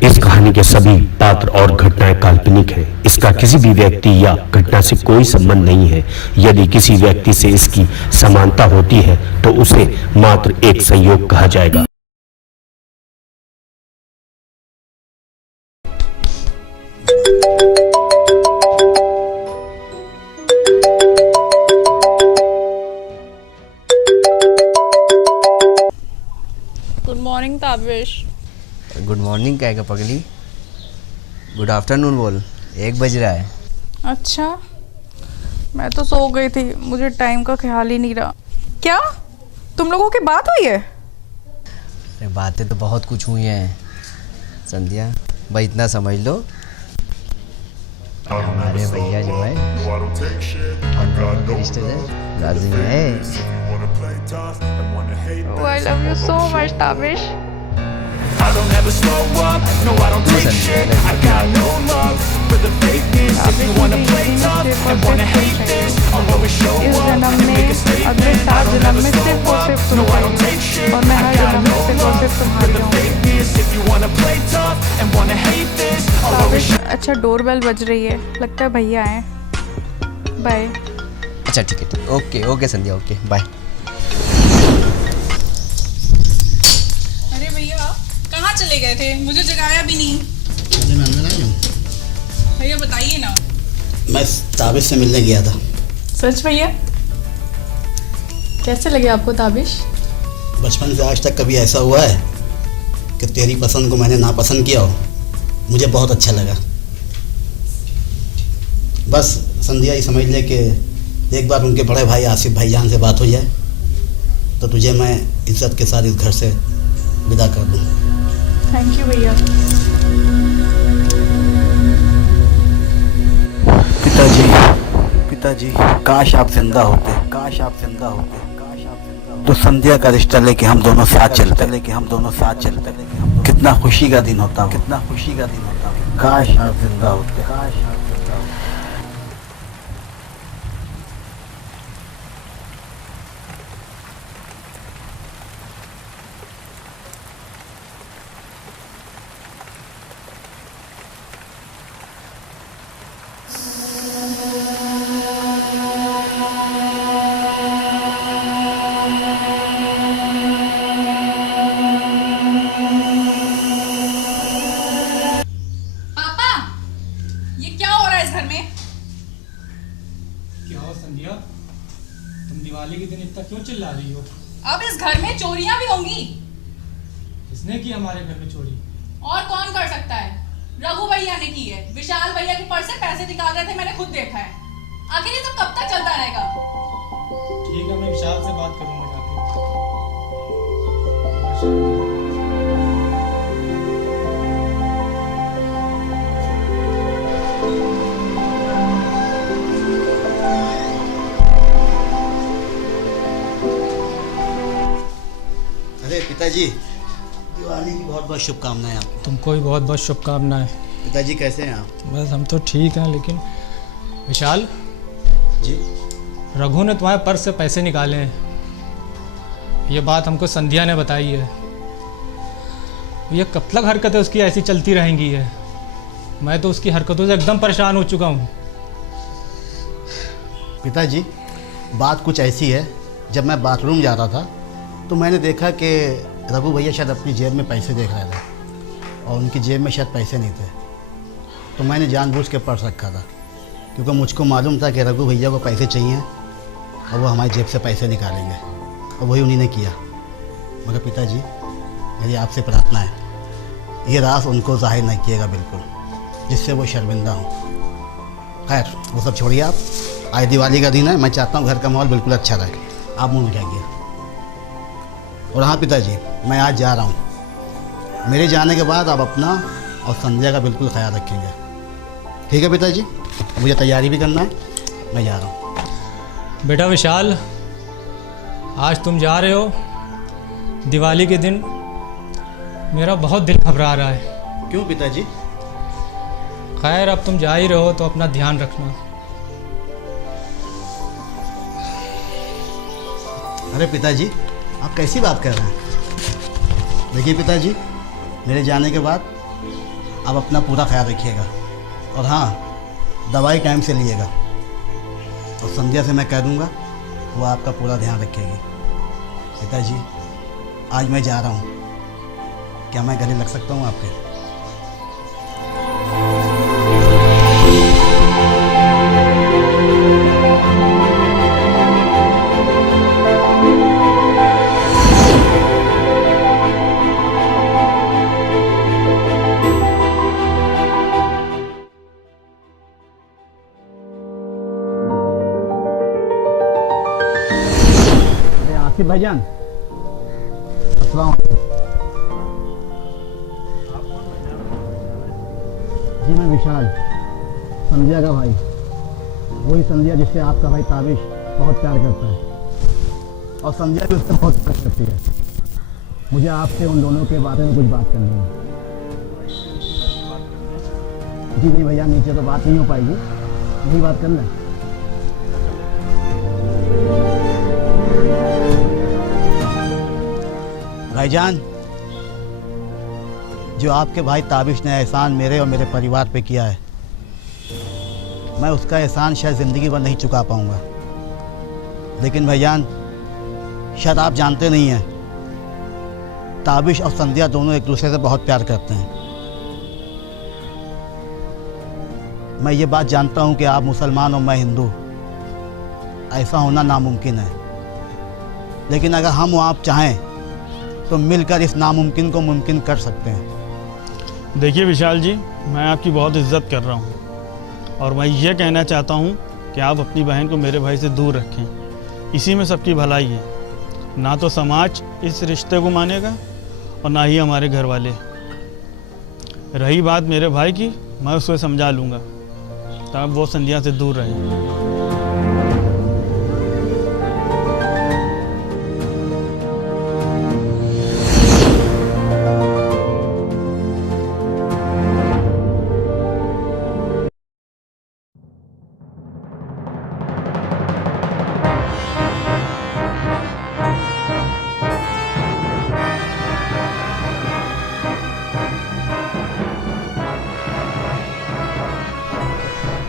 इस कहानी के सभी पात्र और घटनाएं काल्पनिक हैं। इसका किसी भी व्यक्ति या घटना से कोई संबंध नहीं है। यदि किसी व्यक्ति से इसकी समानता होती है तो उसे मात्र एक संयोग कहा जाएगा। Good morning Tabish. Good morning कह के पगली, गुड आफ्टरनून बोल, 1 बज रहा है। अच्छा, मैं तो सो गई थी, मुझे टाइम का ख्याल ही नहीं रहा। क्या तुम लोगों की बात हुई है? अरे बातें तो बहुत कुछ हुई हैं संध्या, भाई इतना समझ लो। हमारे भैया जो है हम दोनों के रिश्ते से राजी है। I love you so much Tabish. I don't ever slow up, no I don't take shit. I got no love for the fakeness. If you wanna play tough and wanna hate this, I'll always show up and make a statement. I don't ever slow up, no I don't take shit. I got no love for the fakeness. If you wanna play tough and wanna hate this, I'll always show up. अच्छा, doorbell बज रही है, लगता है भैया आए। Bye. अच्छा ठीक है, ओके ओके संध्या, ओके बाय। अरे भैया कहाँ चले गए थे? मुझे जगाया भी नहीं। मैं अंदर आ जाऊँ? भैया बताइए ना। मैं ताबिश से मिलने गया था। सच भैया? कैसे लगे आपको ताबिश? बचपन से आज तक कभी ऐसा हुआ है कि तेरी पसंद को मैंने नापसंद किया हो? मुझे बहुत अच्छा लगा। बस संध्या ये समझ ले कि एक बार उनके बड़े भाई आसिफ भाईजान से बात हो जाए तो तुझे मैं इज्जत के साथ इस घर से विदा कर दूँ। थैंक यू भैया। पिताजी काश आप जिंदा होते, काश आप जिंदा होते, काश आप जिंदा होते। तो संध्या का रिश्ता लेके हम दोनों साथ चलते, कितना खुशी का दिन होता, कितना खुशी का दिन होता। काश आप जिंदा होते, काश आप जिंदा होते। क्या हो संध्या, तुम दिवाली के दिन इतना क्यों चिल्ला रही हो? अब इस घर में चोरियां भी होंगी। किसने की हमारे घर में चोरी? और कौन कर सकता है? रघु भैया ने की है। विशाल भैया के पर्स से पैसे निकाल रहे थे, मैंने खुद देखा है। आखिर ये सब कब तक चलता रहेगा? ठीक है, मैं विशाल से बात करूंगा जाके। अरे पिताजी, दिवाली की बहुत बहुत शुभकामनाएं आपको। तुमको भी बहुत बहुत शुभकामनाएं। पिताजी कैसे हैं आप? बस हम तो ठीक हैं, लेकिन विशाल जी, रघु ने तुम्हारे पर्स से पैसे निकाले हैं। ये बात हमको संध्या ने बताई है। ये कब तक हरकतें उसकी ऐसी चलती रहेंगी है? मैं तो उसकी हरकतों से एकदम परेशान हो चुका हूँ। पिताजी बात कुछ ऐसी है, जब मैं बाथरूम जा रहा था तो मैंने देखा कि रघु भैया शायद अपनी जेब में पैसे देख रहे थे और उनकी जेब में शायद पैसे नहीं थे। तो मैंने जानबूझ के पर्स रखा था, क्योंकि मुझको मालूम था कि रघु भैया को पैसे चाहिए और वो हमारी जेब से पैसे निकालेंगे, और वही उन्हीं ने किया। मगर पिताजी मेरी आपसे प्रार्थना है, ये राज उनको जाहिर नहीं किएगा बिल्कुल, जिससे वो शर्मिंदा हूँ। खैर वो सब छोड़िए आप, आज दिवाली का दिन है, मैं चाहता हूँ घर का माहौल बिल्कुल अच्छा रहे। आप मुँह मिठाइए। और हाँ पिताजी, मैं आज जा रहा हूँ। मेरे जाने के बाद आप अपना और संध्या का बिल्कुल ख्याल रखेंगे, ठीक है पिताजी? मुझे तैयारी भी करना है, मैं जा रहा हूँ। बेटा विशाल, आज तुम जा रहे हो दिवाली के दिन, मेरा बहुत दिल घबरा रहा है। क्यों पिताजी? खैर अब तुम जा ही रहो तो अपना ध्यान रखना। अरे पिताजी, आप कैसी बात कर रहे हैं? देखिए पिताजी, मेरे जाने के बाद आप अपना पूरा ख्याल रखिएगा और हाँ, दवाई टाइम से लिएगा। और संध्या से मैं कह दूँगा वो आपका पूरा ध्यान रखेगी। पिताजी, आज मैं जा रहा हूँ, क्या मैं गले लग सकता हूँ आपके? आसिफ भाईजान, अस्सलाम वालेकुम। जी मैं विशाल, संध्या का भाई, वही संध्या जिससे आपका भाई ताबिश बहुत प्यार करता है और संध्या भी उससे बहुत प्यार करती है। मुझे आपसे उन दोनों के बारे में कुछ बात करनी है। जी नहीं भैया, नीचे तो बात नहीं हो पाएगी, यही बात कर लें। भाईजान, जो आपके भाई ताबिश ने एहसान मेरे और मेरे परिवार पे किया है, मैं उसका एहसान शायद ज़िंदगी भर नहीं चुका पाऊंगा। लेकिन भाईजान, शायद आप जानते नहीं हैं, ताबिश और संध्या दोनों एक दूसरे से बहुत प्यार करते हैं। मैं ये बात जानता हूँ कि आप मुसलमान और मैं हिंदू, ऐसा होना नामुमकिन है। लेकिन अगर हम और आप चाहें तो मिलकर इस नामुमकिन को मुमकिन कर सकते हैं। देखिए विशाल जी, मैं आपकी बहुत इज्जत कर रहा हूँ और मैं ये कहना चाहता हूँ कि आप अपनी बहन को मेरे भाई से दूर रखें। इसी में सबकी भलाई है। ना तो समाज इस रिश्ते को मानेगा और ना ही हमारे घर वाले। रही बात मेरे भाई की, मैं उसको समझा लूँगा, तब वो संध्या से दूर रहे।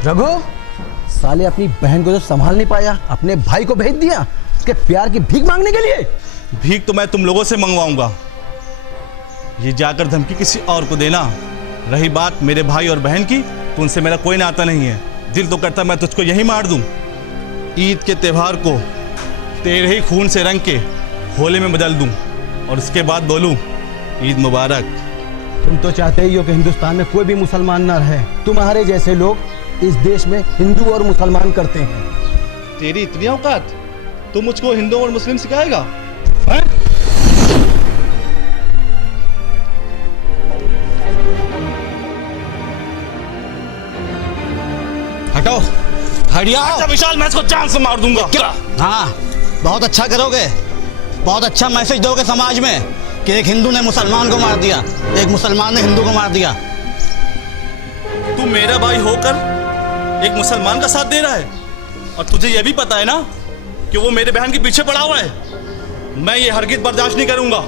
रघु, साले अपनी बहन को तो संभाल नहीं पाया, अपने भाई को भेज दिया उसके प्यार की भीख मांगने के लिए। भीख तो मैं तुम लोगों से मंगवाऊंगा, ये जाकर धमकी किसी और को देना। रही बात मेरे भाई और बहन की, तो उनसे मेरा कोई नाता नहीं है। दिल तो करता मैं तुझको यही मार दूं। ईद के त्यौहार को तेरे ही खून से रंग के होली में बदल दूं और उसके बाद बोलूं ईद मुबारक। तुम तो चाहते ही हो कि हिंदुस्तान में कोई भी मुसलमान ना रहे। तुम्हारे जैसे लोग इस देश में हिंदू और मुसलमान करते हैं। तेरी इतनी औकात, तू मुझको हिंदू और मुस्लिम सिखाएगा? हैं? हटो, हटिया। अच्छा विशाल, मैं इसको जान से मार दूंगा। क्या? हाँ, बहुत अच्छा करोगे, बहुत अच्छा मैसेज दोगे समाज में कि एक हिंदू ने मुसलमान को मार दिया, एक मुसलमान ने हिंदू को मार दिया। तू मेरा भाई होकर एक मुसलमान का साथ दे रहा है और तुझे यह भी पता है ना कि वो मेरे बहन के पीछे पड़ा हुआ है। मैं ये हरगिज़ बर्दाश्त नहीं करूंगा।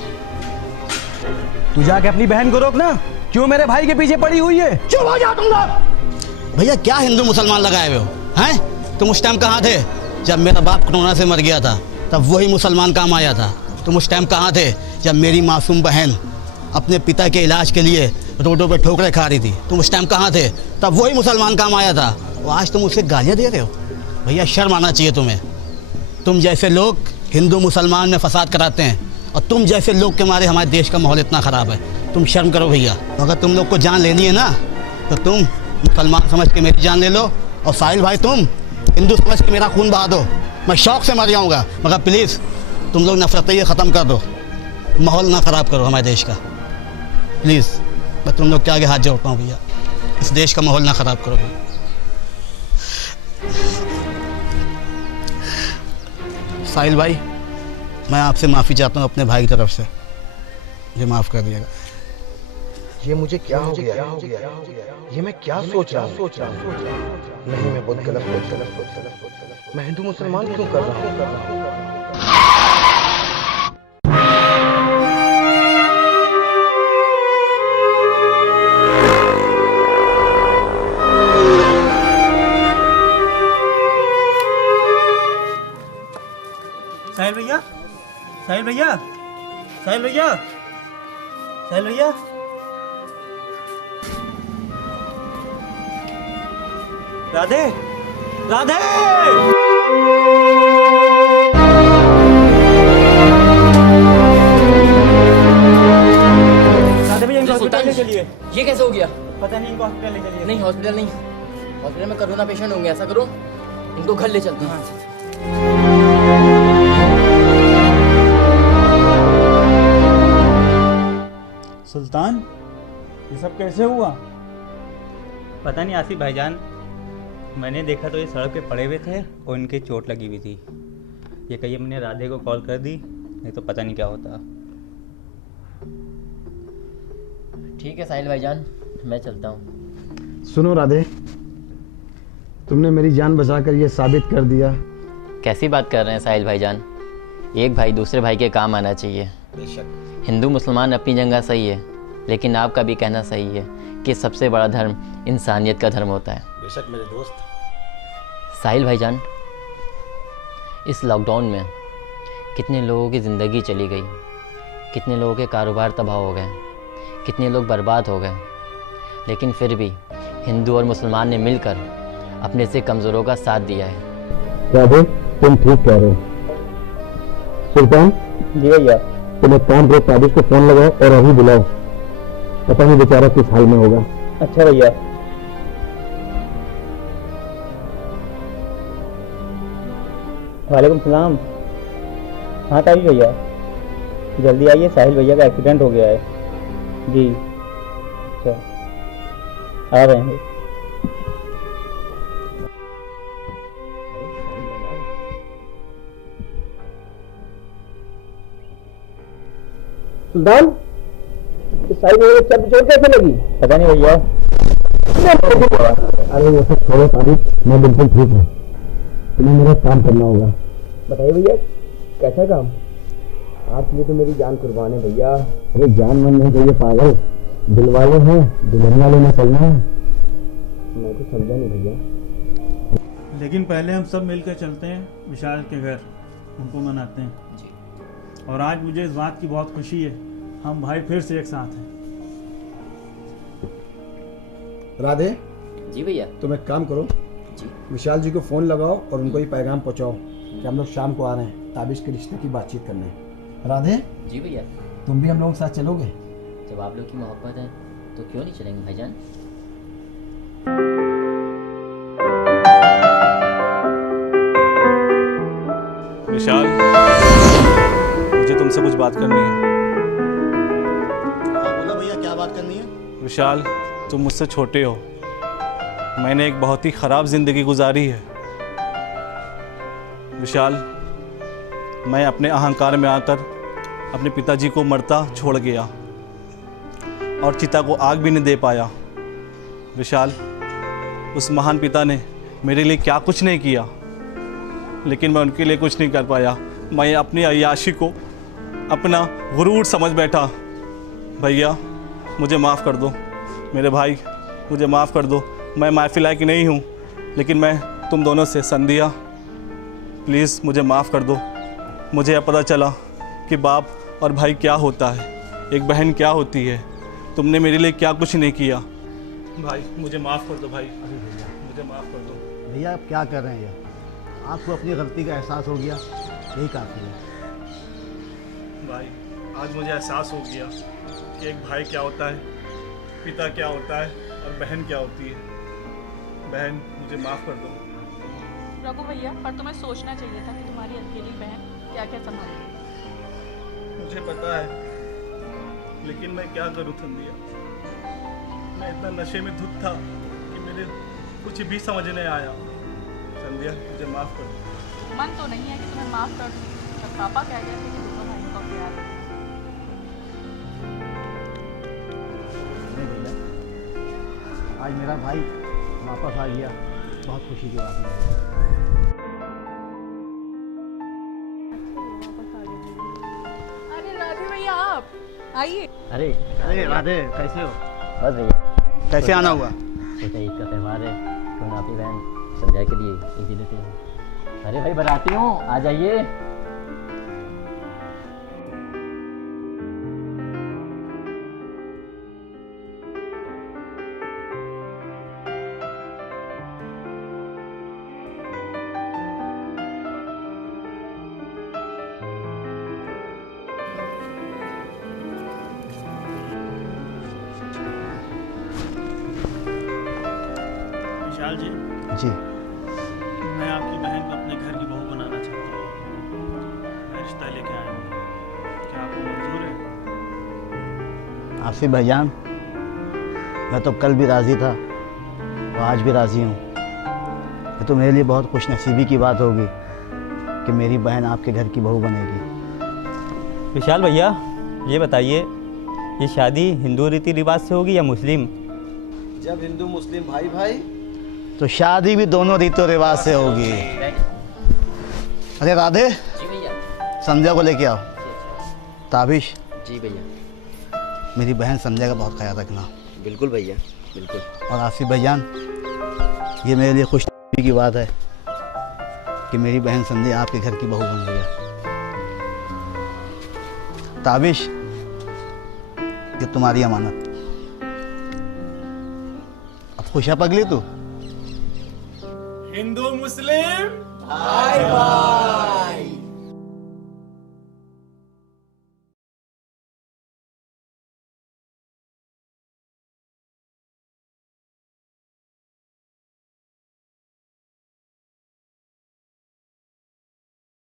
तू जाके अपनी बहन को रोक ना, क्यों मेरे भाई के पीछे पड़ी हुई है। चुप हो जा तुम लोग। भैया क्या हिंदू मुसलमान लगाए हुए हो हैं? तुम उस टाइम कहाँ थे जब मेरा बाप कोरोना से मर गया था? तब वही मुसलमान काम आया था। तुम उस टाइम कहाँ थे जब मेरी मासूम बहन अपने पिता के इलाज के लिए रोडों पे ठोकरें खा रही थी? तुम उस टाइम कहाँ थे? तब वही मुसलमान काम आया था। और आज तुम उसे गालियाँ दे रहे हो। भैया शर्म आना चाहिए तुम्हें। तुम जैसे लोग हिंदू मुसलमान में फसाद कराते हैं और तुम जैसे लोग के मारे हमारे देश का माहौल इतना ख़राब है। तुम शर्म करो भैया। अगर तुम लोग को जान लेनी है ना, तो तुम मुसलमान समझ के मेरी जान ले लो, और साहिल भाई तुम हिंदू समझ के मेरा खून बहा दो। मैं शौक से मर जाऊँगा, मगर प्लीज़ तुम लोग नफरतें ये ख़त्म कर दो, माहौल ना ख़राब करो हमारे देश का। प्लीज़ मैं तुम लोग के आगे हाथ जोड़ता हूँ भैया, इस देश का माहौल ना ख़राब करो भैया। साहिल भाई, मैं आपसे माफ़ी चाहता हूँ अपने भाई की तरफ से, मुझे माफ़ कर दिएगा। ये मुझे क्या हो गया? ये मैं क्या सोच रहा हूँ? नहीं, मैं बहुत गलत सोच रहा हूँ। मैं हिंदू मुसलमान क्यों कर रहा हूँ? साहिल भैया, साहिल भैया, साहिल भैया, साहिल भैया। राधे, राधे। राधे भैया इनको हॉस्पिटल ले चलिए। ये कैसे हो गया? पता नहीं, इनको हॉस्पिटल ले चलिए। नहीं हॉस्पिटल नहीं, हॉस्पिटल में कोरोना पेशेंट होंगे। ऐसा करो इनको घर ले चलते हैं। सुल्तान, ये सब कैसे हुआ? पता नहीं आसिफ भाईजान, मैंने देखा तो ये सड़क पे पड़े हुए थे और इनकी चोट लगी हुई थी। ये कहिए मैंने राधे को कॉल कर दी, नहीं तो पता नहीं क्या होता। ठीक है साहिल भाईजान, मैं चलता हूँ। सुनो राधे, तुमने मेरी जान बचाकर ये साबित कर दिया। कैसी बात कर रहे हैं साहिल भाईजान? एक भाई दूसरे भाई के काम आना चाहिए। बेशक। हिंदू मुसलमान अपनी जगह सही है, लेकिन आपका भी कहना सही है कि सबसे बड़ा धर्म इंसानियत का धर्म होता है। बेशक मेरे दोस्त। साहिल भाईजान, इस लॉकडाउन में कितने लोगों की ज़िंदगी चली गई, कितने लोगों के कारोबार तबाह हो गए, कितने लोग बर्बाद हो गए, लेकिन फिर भी हिंदू और मुसलमान ने मिलकर अपने से कमज़ोरों का साथ दिया है। राधे, तुम ठीक कह रहे हो। सुल्तान जी भैया। तुम एक काम करो, ताबिश को फोन लगाओ और अभी बुलाओ। पता नहीं बेचारा किस हाल में होगा। अच्छा भैया। वालेकुम सलाम। हाँ ताबिश भैया, जल्दी आइए, साहिल भैया का एक्सीडेंट हो गया है। जी अच्छा, आ रहे हैं। सुल्तान, साहिल भैया को चोट कैसे लगी? पता नहीं भैया। अरे वो सब छोड़ो ताबिश, मैं बिल्कुल ठीक हूँ। तुम्हें मेरा काम करना होगा। बताइए भैया, कैसा काम? आपके लिए तो मेरी जान कुर्बान है भैया। अरे जान मन नहीं चाहिए पागल, दिल वाले हैं, दुल्हन वाले में चलना है। मैं तो समझा नहीं भैया। लेकिन पहले हम सब मिलकर चलते हैं विशाल के घर, उनको मनाते हैं। और आज मुझे इस बात की बहुत खुशी है, हम भाई फिर से एक साथ हैं। राधे जी भैया। तुम एक काम करो, जी। विशाल जी को फ़ोन लगाओ और उनको ये पैगाम पहुंचाओ कि हम लोग शाम को आ रहे हैं ताबिश के रिश्ते की बातचीत करने। राधे जी भैया। तुम भी हम लोगों के साथ चलोगे? जब आप लोग की मोहब्बत है तो क्यों नहीं चलेंगे भाईजान। विशाल, मुझे तुमसे कुछ बात करनी है। बोलो भैया, क्या बात करनी है? विशाल, तुम मुझसे छोटे हो, मैंने एक बहुत ही ख़राब ज़िंदगी गुजारी है। विशाल, मैं अपने अहंकार में आकर अपने पिताजी को मरता छोड़ गया और चिता को आग भी नहीं दे पाया। विशाल, उस महान पिता ने मेरे लिए क्या कुछ नहीं किया, लेकिन मैं उनके लिए कुछ नहीं कर पाया। मैं अपनी अय्याशी को अपना गुरूर समझ बैठा। भैया मुझे माफ़ कर दो, मेरे भाई मुझे माफ़ कर दो। मैं महफिल लायक नहीं हूँ, लेकिन मैं तुम दोनों से संध्या, प्लीज़ मुझे माफ़ कर दो। मुझे यह पता चला कि बाप और भाई क्या होता है, एक बहन क्या होती है। तुमने मेरे लिए क्या कुछ नहीं किया। भाई मुझे माफ़ कर दो, भाई मुझे माफ़ कर दो। भैया आप क्या कर रहे हैं यार? आपको अपनी गलती का एहसास हो गया, यही काफ़ी है। भाई आज मुझे एहसास हो गया कि एक भाई क्या होता है, पिता क्या होता है और बहन क्या होती है। बहन मुझे माफ़ कर दो। रघु भैया, पर तुम्हें सोचना चाहिए था कि तुम्हारी अकेली बहन क्या क्या संभालेगी। मुझे पता है, लेकिन मैं क्या करूँ संध्या। मैं इतना नशे में धुत था कि मेरे कुछ भी समझ नहीं आया। संध्या मुझे माफ़ कर दो। मन तो नहीं है कि तुम्हें माफ़ कर दूँ, पर पापा कह रहे थे कि दोनों भाइयों का प्यार है। नहीं भैया, आज मेरा भाई वापस आ गया, बहुत खुशी की बात है। अरे राधे भैया, आप आइए। अरे अरे राधे, कैसे हो? बस भैया। कैसे आना हुआ? सोचा ईद का त्यौहार है, तो मैं आपकी बहन संध्या के लिए ईदी लेते हैं। अरे भाई, बनाती हूँ, आ जाइए। विशाल जी, जी मैं आपकी बहन को अपने घर की बहू बनाना चाहता हूँ। मैं रिश्ता लेके आया हूँ, क्या आपको मंजूर है? आसिफ भाईजान, मैं तो कल भी राज़ी था और आज भी राज़ी हूँ। ये तो मेरे लिए बहुत खुशनसीबी की बात होगी कि मेरी बहन आपके घर की बहू बनेगी। विशाल भैया, ये बताइए, ये शादी हिंदू रीति रिवाज से होगी या मुस्लिम? जब हिंदू मुस्लिम भाई भाई तो शादी भी दोनों रीति रिवाज से होगी। अरे राधे, जी भैया। संध्या को लेके आओ। ताबिश, जी भैया। मेरी बहन संध्या का बहुत ख्याल रखना। बिल्कुल भैया, बिल्कुल। और आसिफ भाईजान, ये मेरे लिए खुशनसीबी की बात है कि मेरी बहन संध्या आपके घर की बहू बन गई है। ताबिश, ये तुम्हारी अमानत। अब खुश है पगली तू? हिंदू मुस्लिम भाई भाई।